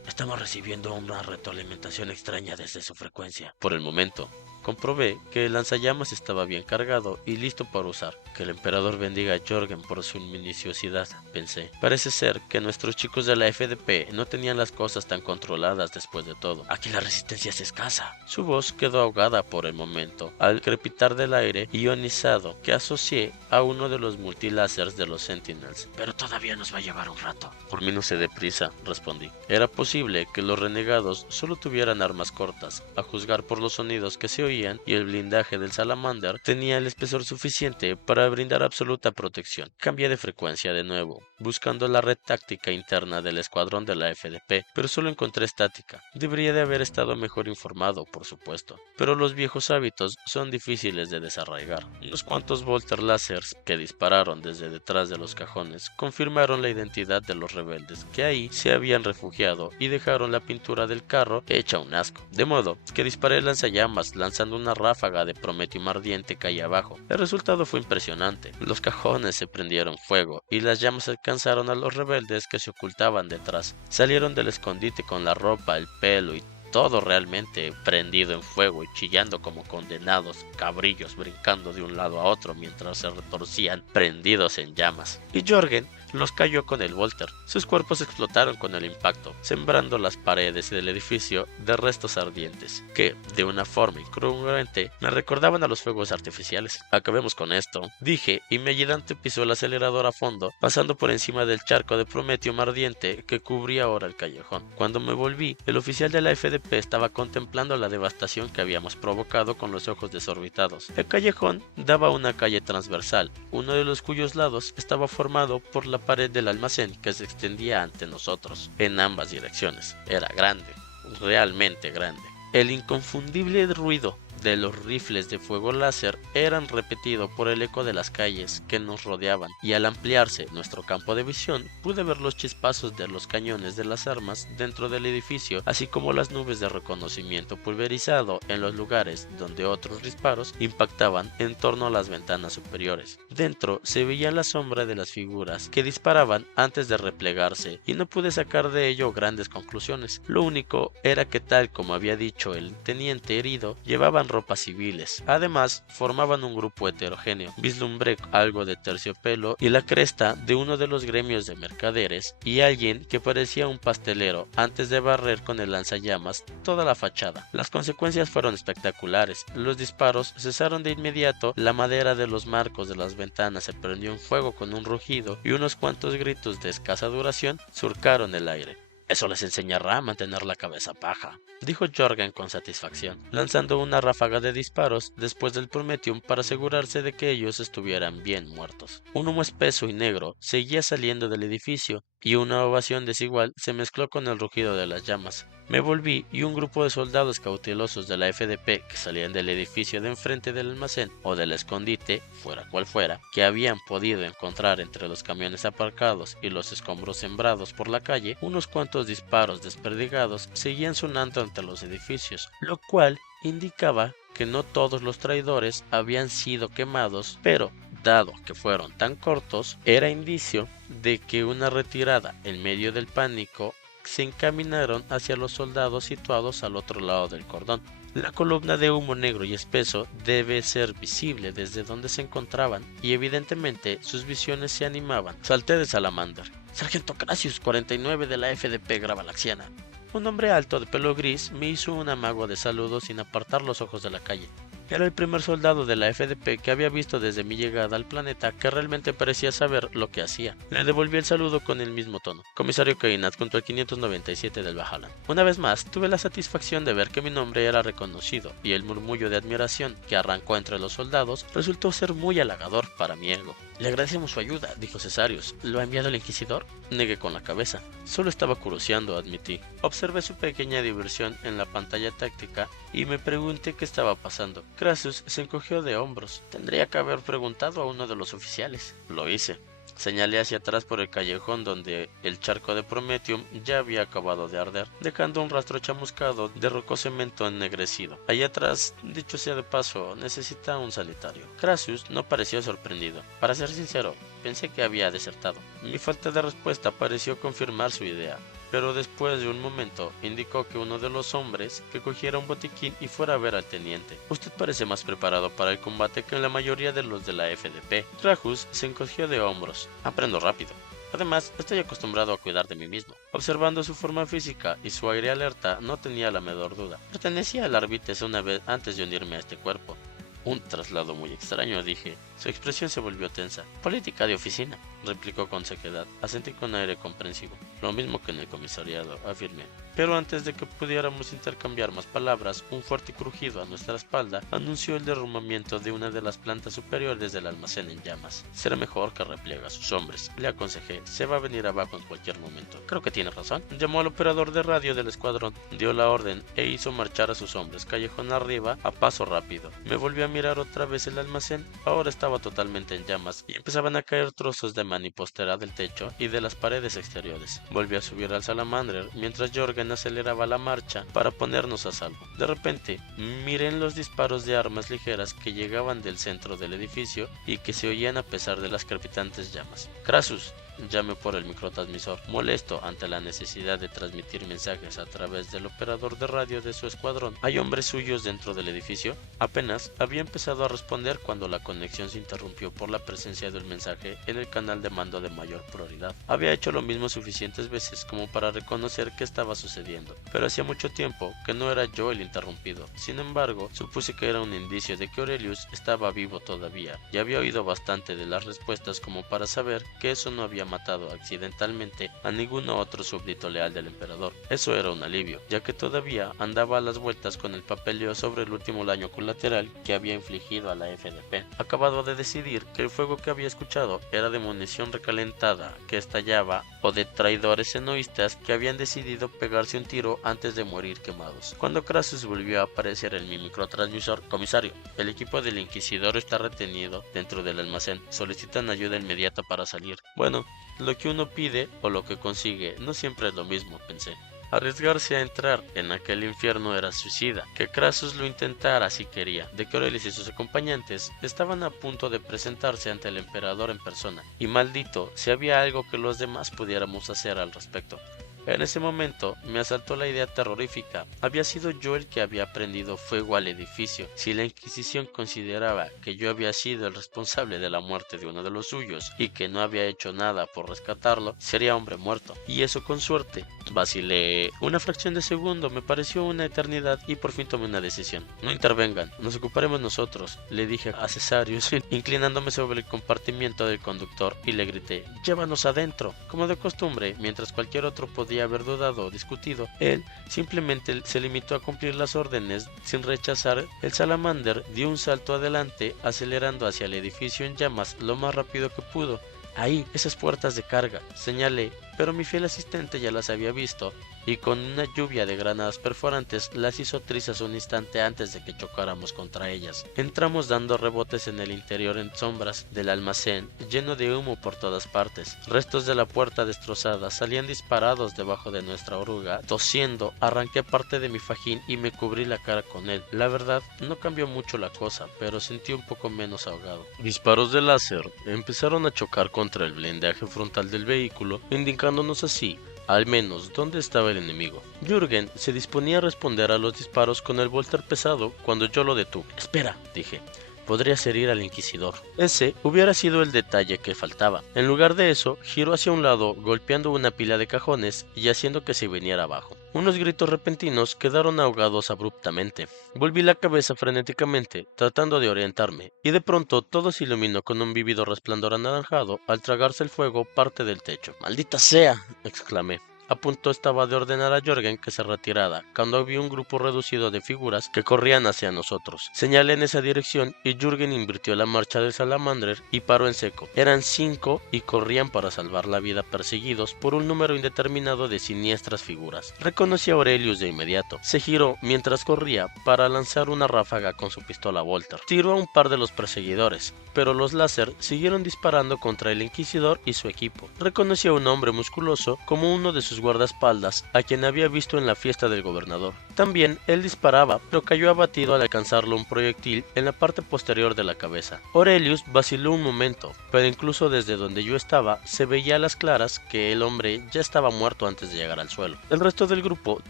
Estamos recibiendo una retroalimentación extraña desde su frecuencia. Por el momento, comprobé que el lanzallamas estaba bien cargado y listo para usar. Que el emperador bendiga a Jorgen por su minuciosidad, pensé. Parece ser que nuestros chicos de la FDP no tenían las cosas tan controladas después de todo. Aquí la resistencia es escasa. Su voz quedó ahogada por el momento, al crepitar del aire ionizado que asocié a uno de los multilásers de los Sentinels. Pero todavía nos va a llevar un rato. Por mí no se dé prisa, respondí. Era posible que los renegados solo tuvieran armas cortas, a juzgar por los sonidos que se oían, y el blindaje del Salamander tenía el espesor suficiente para brindar absoluta protección. Cambié de frecuencia de nuevo, buscando la red táctica interna del escuadrón de la FDP, pero solo encontré estática. Debería de haber estado mejor informado, por supuesto, pero los viejos hábitos son difíciles de desarraigar. Unos cuantos Volter Lasers que dispararon desde detrás de los cajones confirmaron la identidad de los rebeldes que ahí se habían refugiado y dejaron la pintura del carro hecha un asco. De modo que disparé lanzallamas lanzando una ráfaga de prometium ardiente calle abajo. El resultado fue impresionante. Los cajones se prendieron fuego y las llamas alcanzaron a los rebeldes que se ocultaban detrás. Salieron del escondite con la ropa, el pelo y todo realmente prendido en fuego y chillando como condenados cabrillos brincando de un lado a otro mientras se retorcían prendidos en llamas. Y Jorgen los cayó con el Volter. Sus cuerpos explotaron con el impacto, sembrando las paredes del edificio de restos ardientes, que, de una forma incongruente, me recordaban a los fuegos artificiales. Acabemos con esto, dije, y mi ayudante pisó el acelerador a fondo, pasando por encima del charco de prometium ardiente que cubría ahora el callejón. Cuando me volví, el oficial de la FDP estaba contemplando la devastación que habíamos provocado con los ojos desorbitados. El callejón daba a una calle transversal, uno de los cuyos lados estaba formado por la pared del almacén que se extendía ante nosotros en ambas direcciones. Era grande, realmente grande. El inconfundible ruido de los rifles de fuego láser eran repetido por el eco de las calles que nos rodeaban, y al ampliarse nuestro campo de visión pude ver los chispazos de los cañones de las armas dentro del edificio, así como las nubes de reconocimiento pulverizado en los lugares donde otros disparos impactaban en torno a las ventanas superiores. Dentro se veía la sombra de las figuras que disparaban antes de replegarse, y no pude sacar de ello grandes conclusiones. Lo único era que, tal como había dicho el teniente herido, llevaban ropas civiles. Además, formaban un grupo heterogéneo. Vislumbré algo de terciopelo y la cresta de uno de los gremios de mercaderes y alguien que parecía un pastelero antes de barrer con el lanzallamas toda la fachada. Las consecuencias fueron espectaculares. Los disparos cesaron de inmediato, la madera de los marcos de las ventanas se prendió en fuego con un rugido y unos cuantos gritos de escasa duración surcaron el aire. Eso les enseñará a mantener la cabeza baja, dijo Jorgen con satisfacción, lanzando una ráfaga de disparos después del prometium para asegurarse de que ellos estuvieran bien muertos. Un humo espeso y negro seguía saliendo del edificio y una ovación desigual se mezcló con el rugido de las llamas. Me volví y un grupo de soldados cautelosos de la FDP que salían del edificio de enfrente del almacén o del escondite, fuera cual fuera, que habían podido encontrar entre los camiones aparcados y los escombros sembrados por la calle, unos cuantos disparos desperdigados seguían sonando entre los edificios, lo cual indicaba que no todos los traidores habían sido quemados, pero dado que fueron tan cortos, era indicio de que una retirada en medio del pánico se encaminaron hacia los soldados situados al otro lado del cordón. La columna de humo negro y espeso debe ser visible desde donde se encontraban, y evidentemente sus visiones se animaban. Salté de Salamander. Sargento Crasius 49 de la FDP Gravalaxiana. Un hombre alto de pelo gris me hizo un amago de saludo sin apartar los ojos de la calle. Era el primer soldado de la FDP que había visto desde mi llegada al planeta que realmente parecía saber lo que hacía. Le devolví el saludo con el mismo tono. Comisario Kane, adjunto al 597 del Valhalla. Una vez más, tuve la satisfacción de ver que mi nombre era reconocido, y el murmullo de admiración que arrancó entre los soldados resultó ser muy halagador para mi ego. Le agradecemos su ayuda, dijo Cesarius. ¿Lo ha enviado el Inquisidor? Negué con la cabeza. Solo estaba curioseando, admití. Observé su pequeña diversión en la pantalla táctica y me pregunté qué estaba pasando. Crassus se encogió de hombros. Tendría que haber preguntado a uno de los oficiales. Lo hice. Señalé hacia atrás por el callejón donde el charco de Prometium ya había acabado de arder, dejando un rastro chamuscado de rococemento ennegrecido. Allá atrás, dicho sea de paso, necesita un sanitario. Crassus no pareció sorprendido. Para ser sincero, pensé que había desertado. Mi falta de respuesta pareció confirmar su idea. Pero después de un momento indicó que uno de los hombres que cogiera un botiquín y fuera a ver al teniente. Usted parece más preparado para el combate que la mayoría de los de la FDP. Grajus se encogió de hombros. Aprendo rápido. Además, estoy acostumbrado a cuidar de mí mismo. Observando su forma física y su aire alerta, no tenía la menor duda. Pertenecía al Arbites una vez antes de unirme a este cuerpo. Un traslado muy extraño, dije. Su expresión se volvió tensa. Política de oficina, replicó con sequedad. Asentí con aire comprensivo. Lo mismo que en el comisariado, afirmé. Pero antes de que pudiéramos intercambiar más palabras, un fuerte crujido a nuestra espalda anunció el derrumbamiento de una de las plantas superiores del almacén en llamas. Será mejor que repliegue a sus hombres, le aconsejé. Se va a venir abajo en cualquier momento. Creo que tiene razón. Llamó al operador de radio del escuadrón, dio la orden e hizo marchar a sus hombres callejón arriba a paso rápido. Me volvió a mirar otra vez el almacén. Ahora estaba totalmente en llamas y empezaban a caer trozos de mamipostera del techo y de las paredes exteriores. Volví a subir al Salamander mientras Jorgen aceleraba la marcha para ponernos a salvo. De repente, miré en los disparos de armas ligeras que llegaban del centro del edificio y que se oían a pesar de las crepitantes llamas. Crassus, llamé por el microtransmisor, molesto ante la necesidad de transmitir mensajes a través del operador de radio de su escuadrón. ¿Hay hombres suyos dentro del edificio? Apenas había empezado a responder cuando la conexión se interrumpió por la presencia del mensaje en el canal de mando de mayor prioridad. Había hecho lo mismo suficientes veces como para reconocer qué estaba sucediendo, pero hacía mucho tiempo que no era yo el interrumpido. Sin embargo, supuse que era un indicio de que Aurelius estaba vivo todavía, y había oído bastante de las respuestas como para saber que eso no había matado accidentalmente a ningún otro súbdito leal del emperador. Eso era un alivio, ya que todavía andaba a las vueltas con el papeleo sobre el último daño colateral que había infligido a la FDP. Acabado de decidir que el fuego que había escuchado era de munición recalentada que estallaba o de traidores enoístas que habían decidido pegarse un tiro antes de morir quemados. Cuando Crassus volvió a aparecer en mi microtransmisor: comisario, el equipo del Inquisidor está retenido dentro del almacén. Solicitan ayuda inmediata para salir. Bueno, lo que uno pide o lo que consigue no siempre es lo mismo, pensé. Arriesgarse a entrar en aquel infierno era suicida. Que Crassus lo intentara si quería, de que Aurelius y sus acompañantes estaban a punto de presentarse ante el emperador en persona, y maldito si había algo que los demás pudiéramos hacer al respecto. En ese momento me asaltó la idea terrorífica. ¿Había sido yo el que había prendido fuego al edificio? Si la Inquisición consideraba que yo había sido el responsable de la muerte de uno de los suyos y que no había hecho nada por rescatarlo, sería hombre muerto. Y eso con suerte. Vacilé una fracción de segundo, me pareció una eternidad y por fin tomé una decisión. No intervengan, nos ocuparemos nosotros, le dije a Cesarius, inclinándome sobre el compartimiento del conductor, y le grité: llévanos adentro. Como de costumbre, mientras cualquier otro podía haber dudado o discutido, él simplemente se limitó a cumplir las órdenes sin rechazar. El Salamander dio un salto adelante, acelerando hacia el edificio en llamas lo más rápido que pudo. Ahí, esas puertas de carga, señalé, pero mi fiel asistente ya las había visto, y con una lluvia de granadas perforantes las hizo trizas un instante antes de que chocáramos contra ellas. Entramos dando rebotes en el interior en sombras del almacén, lleno de humo por todas partes. Restos de la puerta destrozada salían disparados debajo de nuestra oruga. Tosiendo, arranqué parte de mi fajín y me cubrí la cara con él. La verdad, no cambió mucho la cosa, pero sentí un poco menos ahogado. Disparos de láser empezaron a chocar contra el blindaje frontal del vehículo, indicándonos así al menos dónde estaba el enemigo. Jürgen se disponía a responder a los disparos con el volter pesado cuando yo lo detuve. Espera, dije. Podrías herir al Inquisidor. Ese hubiera sido el detalle que faltaba. En lugar de eso, giró hacia un lado, golpeando una pila de cajones y haciendo que se viniera abajo. Unos gritos repentinos quedaron ahogados abruptamente. Volví la cabeza frenéticamente, tratando de orientarme, y de pronto todo se iluminó con un vívido resplandor anaranjado al tragarse el fuego parte del techo. ¡Maldita sea!, exclamé. A punto estaba de ordenar a Jorgen que se retirara, cuando vi un grupo reducido de figuras que corrían hacia nosotros. Señalé en esa dirección y Jürgen invirtió la marcha del salamander y paró en seco. Eran 5 y corrían para salvar la vida perseguidos por un número indeterminado de siniestras figuras. Reconocí a Aurelius de inmediato. Se giró mientras corría para lanzar una ráfaga con su pistola Walter. Tiró a un par de los perseguidores, pero los láser siguieron disparando contra el inquisidor y su equipo. Reconocí a un hombre musculoso como uno de sus guardaespaldas, a quien había visto en la fiesta del gobernador. También él disparaba, pero cayó abatido al alcanzarlo un proyectil en la parte posterior de la cabeza. Aurelius vaciló un momento, pero incluso desde donde yo estaba se veía a las claras que el hombre ya estaba muerto antes de llegar al suelo. El resto del grupo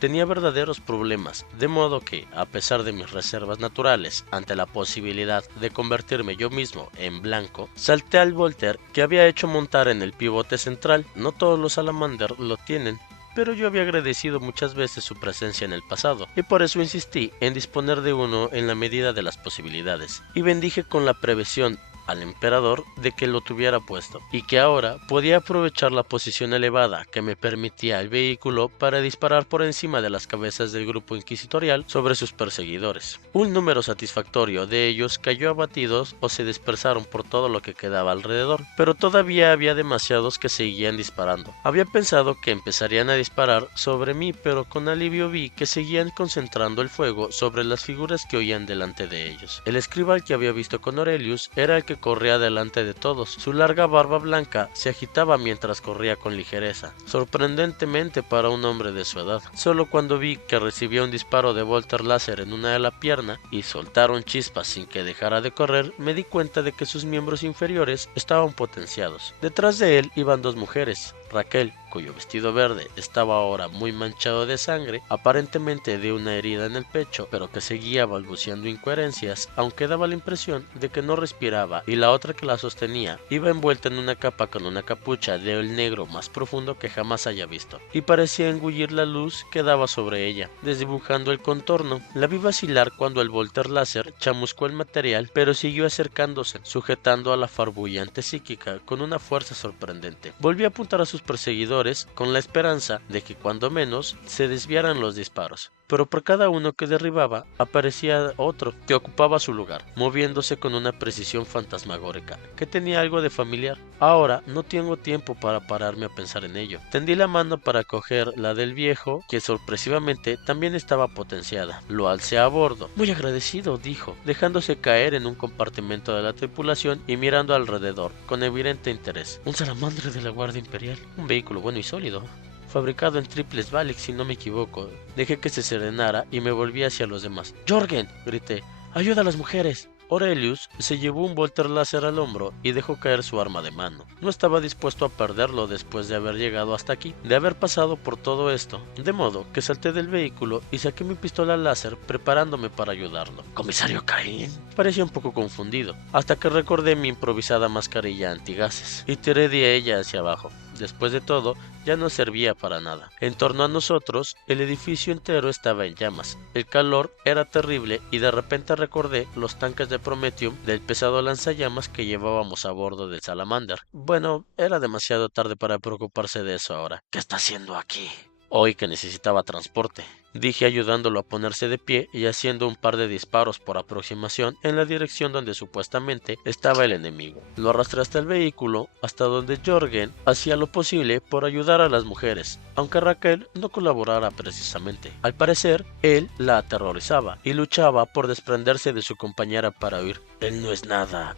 tenía verdaderos problemas, de modo que, a pesar de mis reservas naturales ante la posibilidad de convertirme yo mismo en blanco, salté al Volter que había hecho montar en el pivote central. No todos los Salamander lo tienen, pero yo había agradecido muchas veces su presencia en el pasado, y por eso insistí en disponer de uno en la medida de las posibilidades, y bendije con la previsión al emperador de que lo tuviera puesto, y que ahora podía aprovechar la posición elevada que me permitía el vehículo para disparar por encima de las cabezas del grupo inquisitorial sobre sus perseguidores. Un número satisfactorio de ellos cayó abatidos o se dispersaron por todo lo que quedaba alrededor, pero todavía había demasiados que seguían disparando. Había pensado que empezarían a disparar sobre mí, pero con alivio vi que seguían concentrando el fuego sobre las figuras que oían delante de ellos. El escriba al que había visto con Aurelius era el que corría delante de todos. Su larga barba blanca se agitaba mientras corría con ligereza, sorprendentemente para un hombre de su edad. Solo cuando vi que recibía un disparo de Volter láser en una de la pierna y soltaron chispas sin que dejara de correr, me di cuenta de que sus miembros inferiores estaban potenciados. Detrás de él iban 2 mujeres. Raquel, cuyo vestido verde estaba ahora muy manchado de sangre, aparentemente de una herida en el pecho, pero que seguía balbuceando incoherencias, aunque daba la impresión de que no respiraba, y la otra que la sostenía iba envuelta en una capa con una capucha de el negro más profundo que jamás haya visto, y parecía engullir la luz que daba sobre ella, desdibujando el contorno. La vi vacilar cuando el Volter láser chamuscó el material, pero siguió acercándose, sujetando a la farbullante psíquica con una fuerza sorprendente. Volví a apuntar a sus perseguidores con la esperanza de que cuando menos se desviaran los disparos, pero por cada uno que derribaba aparecía otro que ocupaba su lugar, moviéndose con una precisión fantasmagórica que tenía algo de familiar. Ahora no tengo tiempo para pararme a pensar en ello. Tendí la mano para coger la del viejo, que sorpresivamente también estaba potenciada. Lo alcé a bordo. Muy agradecido, dijo, dejándose caer en un compartimento de la tripulación y mirando alrededor con evidente interés. Un salamandre de la Guardia Imperial, un vehículo bueno y sólido, fabricado en triples Valix si no me equivoco. Dejé que se serenara y me volví hacia los demás. ¡Jorgen!, grité. ¡Ayuda a las mujeres! Aurelius se llevó un Volter láser al hombro y dejó caer su arma de mano. No estaba dispuesto a perderlo después de haber llegado hasta aquí, de haber pasado por todo esto, de modo que salté del vehículo y saqué mi pistola láser preparándome para ayudarlo. ¿Comisario Cain? Parecía un poco confundido, hasta que recordé mi improvisada mascarilla antigases y tiré de ella hacia abajo. Después de todo, ya no servía para nada. En torno a nosotros, el edificio entero estaba en llamas. El calor era terrible y de repente recordé los tanques de Prometheum del pesado lanzallamas que llevábamos a bordo del Salamander. Bueno, era demasiado tarde para preocuparse de eso ahora. ¿Qué está haciendo aquí? Hoy que necesitaba transporte, dije ayudándolo a ponerse de pie y haciendo un par de disparos por aproximación en la dirección donde supuestamente estaba el enemigo. Lo arrastré hasta el vehículo, hasta donde Jorgen hacía lo posible por ayudar a las mujeres, aunque Raquel no colaborara precisamente. Al parecer, él la aterrorizaba y luchaba por desprenderse de su compañera para huir. Él no es nada,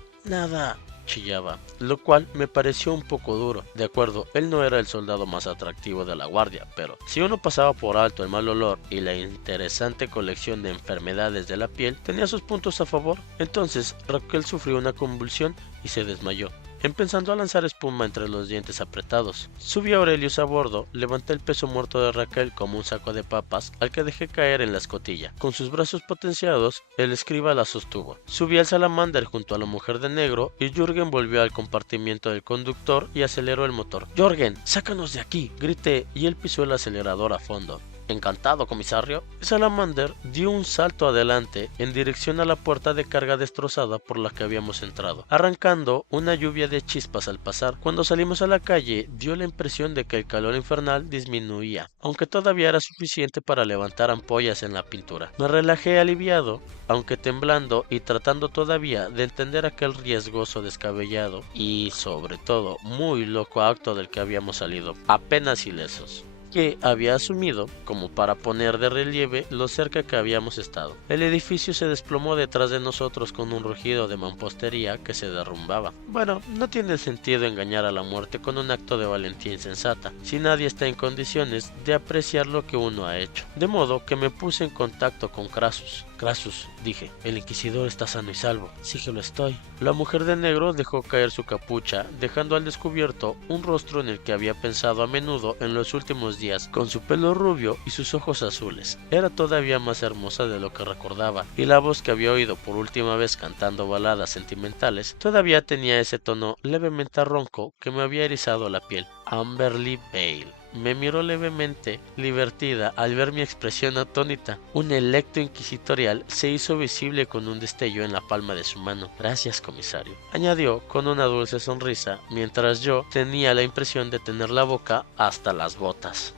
chillaba, lo cual me pareció un poco duro. De acuerdo, él no era el soldado más atractivo de la guardia, pero si uno pasaba por alto el mal olor y la interesante colección de enfermedades de la piel, tenía sus puntos a favor. Entonces Raquel sufrió una convulsión y se desmayó, empezando a lanzar espuma entre los dientes apretados. Subí a Aurelius a bordo, levanté el peso muerto de Raquel como un saco de papas, al que dejé caer en la escotilla. Con sus brazos potenciados, el escriba la sostuvo. Subí al Salamander junto a la mujer de negro y Jürgen volvió al compartimiento del conductor y aceleró el motor. «Jürgen, sácanos de aquí», grité, y él pisó el acelerador a fondo. Encantado, comisario. Salamander dio un salto adelante en dirección a la puerta de carga destrozada por la que habíamos entrado, arrancando una lluvia de chispas al pasar. Cuando salimos a la calle, dio la impresión de que el calor infernal disminuía, aunque todavía era suficiente para levantar ampollas en la pintura. Me relajé aliviado, aunque temblando y tratando todavía de entender aquel riesgoso, descabellado y, sobre todo, muy loco acto del que habíamos salido, apenas ilesos, que había asumido como para poner de relieve lo cerca que habíamos estado. El edificio se desplomó detrás de nosotros con un rugido de mampostería que se derrumbaba. Bueno, no tiene sentido engañar a la muerte con un acto de valentía insensata, si nadie está en condiciones de apreciar lo que uno ha hecho. De modo que me puse en contacto con Crassus. Crassus, dije, el inquisidor está sano y salvo. Sí que lo estoy. La mujer de negro dejó caer su capucha, dejando al descubierto un rostro en el que había pensado a menudo en los últimos días, con su pelo rubio y sus ojos azules. Era todavía más hermosa de lo que recordaba, y la voz que había oído por última vez cantando baladas sentimentales todavía tenía ese tono levemente ronco que me había erizado la piel. Amberly Bale. Me miró levemente divertida al ver mi expresión atónita. Un electo inquisitorial se hizo visible con un destello en la palma de su mano. Gracias, comisario, añadió con una dulce sonrisa, mientras yo tenía la impresión de tener la boca hasta las botas.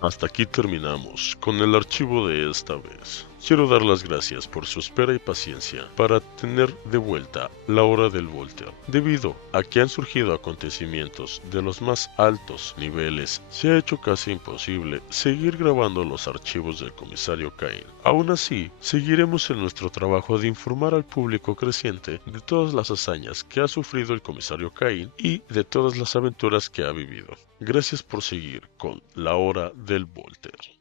Hasta aquí terminamos con el archivo de esta vez. Quiero dar las gracias por su espera y paciencia para tener de vuelta la hora del Voltaire. Debido a que han surgido acontecimientos de los más altos niveles, se ha hecho casi imposible seguir grabando los archivos del comisario Cain. Aún así, seguiremos en nuestro trabajo de informar al público creciente de todas las hazañas que ha sufrido el comisario Cain y de todas las aventuras que ha vivido. Gracias por seguir con la hora del Voltaire.